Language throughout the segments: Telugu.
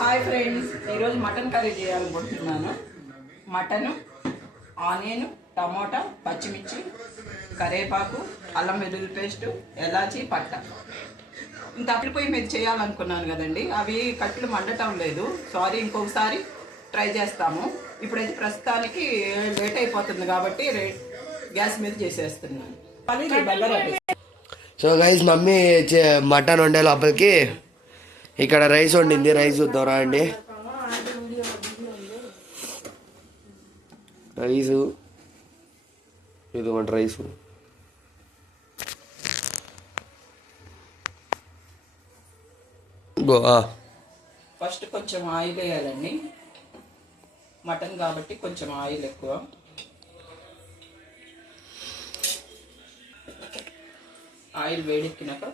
హాయ్ ఫ్రెండ్స్, ఈరోజు మటన్ కర్రీ చేయాలనుకుంటున్నాను. మటను, ఆనియన్, టమోటా, పచ్చిమిర్చి, కరివేపాకు, అల్లం వెల్లుల్లి పేస్టు, ఎలాచి, పట్ట. ఇంత అప్పిపోయి మీద చేయాలనుకున్నాను కదండి, అవి కట్లు మండటం లేదు. సారీ, ఇంకొకసారి ట్రై చేస్తాము. ఇప్పుడైతే ప్రస్తుతానికి లేట్ అయిపోతుంది కాబట్టి గ్యాస్ మీద చేసేస్తున్నాను. సో గైస్, మమ్మీ మటన్ వండే లోపలికి ఇక్కడ రైస్ వండింది. రైస్ చూద్దాం అండి. రైసు ఇదిగోండి రైసు. ఫస్ట్ కొంచెం ఆయిల్ వేయాలండి. మటన్ కాబట్టి కొంచెం ఆయిల్ ఎక్కువ. ఆయిల్ వేడెక్కినాక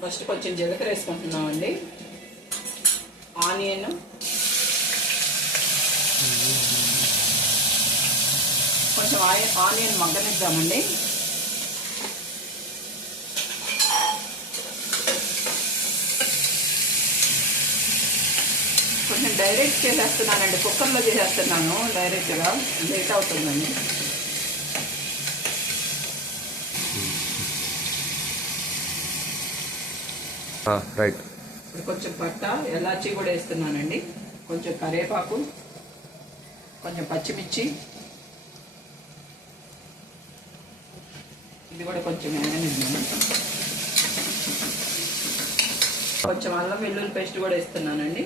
ఫస్ట్ కొంచెం జీలకర్ర వేసుకుంటున్నామండి. ఆనియన్, కొంచెం ఆనియన్ మగ్గనిద్దామండి. కొంచెం డైరెక్ట్ చేసేస్తున్నానండి, కుక్కర్లో చేసేస్తున్నాను డైరెక్ట్గా, లేట్ అవుతుందండి. రైట్. ఇప్పుడు కొంచెం పట్ట, ఎలాచి కూడా వేస్తున్నానండి. కొంచెం కరివేపాకు, కొంచెం పచ్చిమిర్చి, ఇది కూడా కొంచెం వేయనిద్దాను. కొంచెం అల్లం వెల్లుల్లి పేస్ట్ కూడా వేస్తున్నానండి.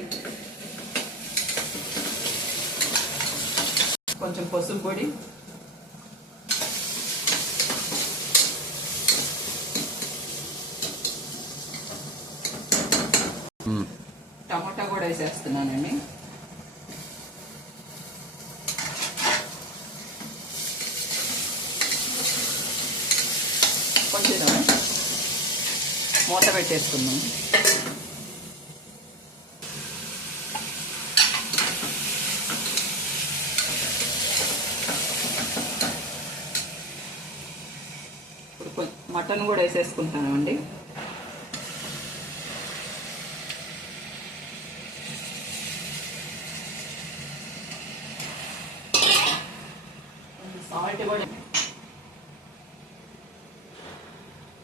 కొంచెం పసుపు పొడి, టమాటా కూడా వేసేస్తున్నానండి. కొంచెం మూత పెట్టేసుకుందాం. ఇప్పుడు మటన్ కూడా వేసేసుకుంటానండి. సాల్ట్ కూడా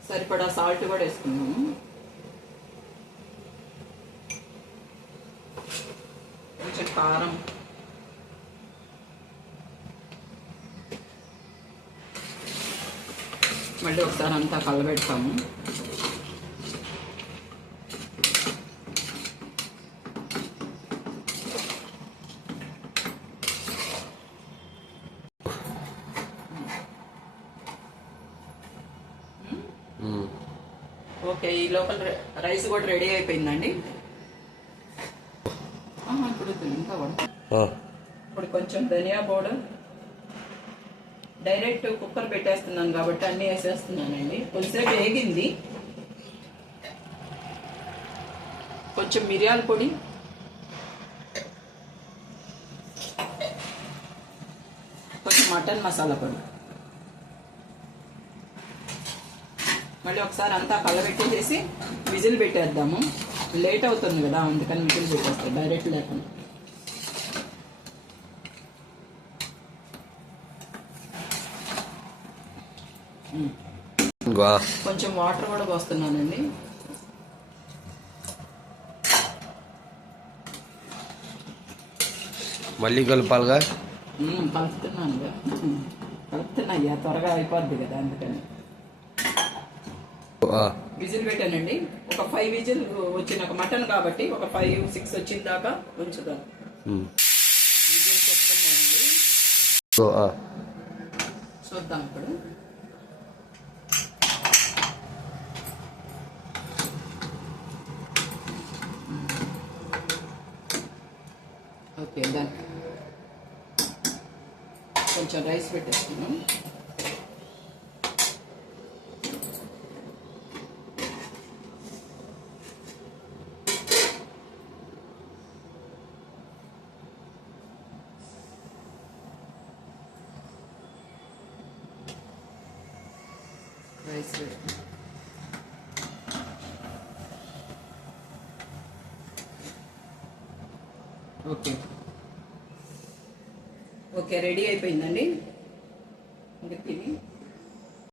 సరిపడా సాల్ట్ కూడా వేసుకున్నాము. కొంచెం కారం, మళ్ళీ ఒకసారి అంతా కలబెడతాము. ఓకే, ఈ లోపల రైస్ కూడా రెడీ అయిపోయిందండి. ఇప్పుడు కొంచెం ధనియా పౌడర్, డైరెక్ట్ కుక్కర్ పెట్టేస్తున్నాను కాబట్టి అన్నీ వేసేస్తున్నానండి. కొంచెంసేపు వేగింది. కొంచెం మిరియాల పొడి, కొంచెం మటన్ మసాలా పొడి, మళ్ళీ ఒకసారి అంతా కలబెట్టేసేసి విజిల్ పెట్టేద్దాము. లేట్ అవుతుంది కదా, అందుకని విజిల్ పెట్టేస్తాం డైరెక్ట్ లేకుండా. కొంచెం వాటర్ కూడా పోస్తున్నానండి. మళ్ళీ కలపాలిగా. కలుపుతున్నాయ్యా, త్వరగా అయిపోద్ది కదా, అందుకని. విజిల్ పెట్టానండి. ఒక 5 విజిల్ వచ్చినాక, మటన్ కాబట్టి ఒక 5-6 వచ్చిన దాకా ఉంచుదాం. విజిల్స్ వస్తున్నాయండి, చూద్దాం ఇప్పుడు. Okay, done. కొంచెం రైస్ పెట్టేస్తున్నాం. రైస్ ఓకే ఓకే రెడీ అయిపోయిందండి ఇంకా తిని